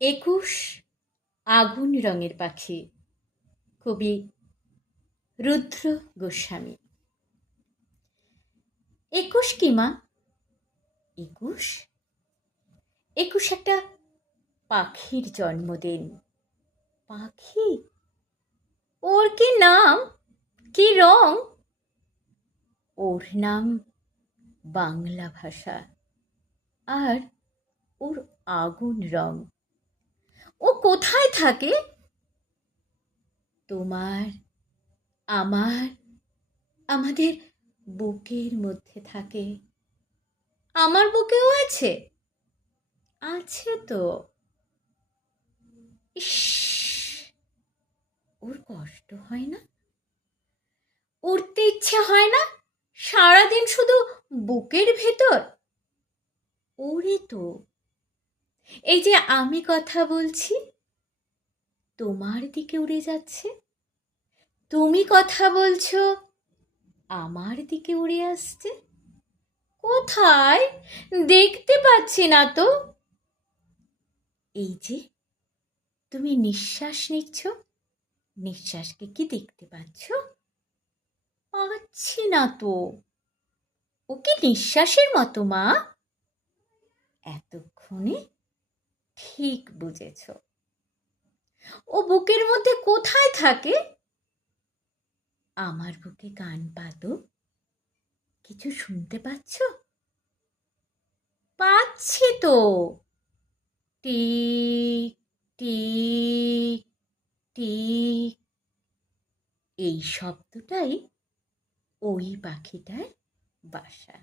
একুশ আগুন রঙের পাখি। কবি রুদ্র গোস্বামী। একুশ কি মা? একুশ একুশ একটা পাখির জন্মদিন। পাখি? ওর কি নাম, কি রং? ওর নাম বাংলা ভাষা, আর ওর আগুন রং। ও কোথায় থাকে? তোমার, আমার, আমাদের বুকের মধ্যে থাকে। আমার বুকেও আছে, আছে তো। ইস, ওর কষ্ট হয় না? উড়তে ইচ্ছে হয় না সারাদিন শুধু বুকের ভেতর? ওরে তো, এই যে আমি কথা বলছি, তোমার দিকে উড়ে যাচ্ছে। তুমি কথা বলছো, আমার দিকে উড়ে আসছে। কোথায়? দেখতে পাচ্ছি না তো। এই যে তুমি নিঃশ্বাস নিচ্ছ, নিঃশ্বাসকে কি দেখতে পাচ্ছ? পাচ্ছি না তো। ও কি নিঃশ্বাসের মতো মা? এতক্ষণে ঠিক বুঝেছ। ও বুকের মধ্যে কোথায় থাকে? আমার বুকে কান পাতো, কিছু শুনতে পাচ্ছ? পাচ্ছি তো। টিক টিক টিক, এই শব্দটাই ওই পাখিটার বাসা।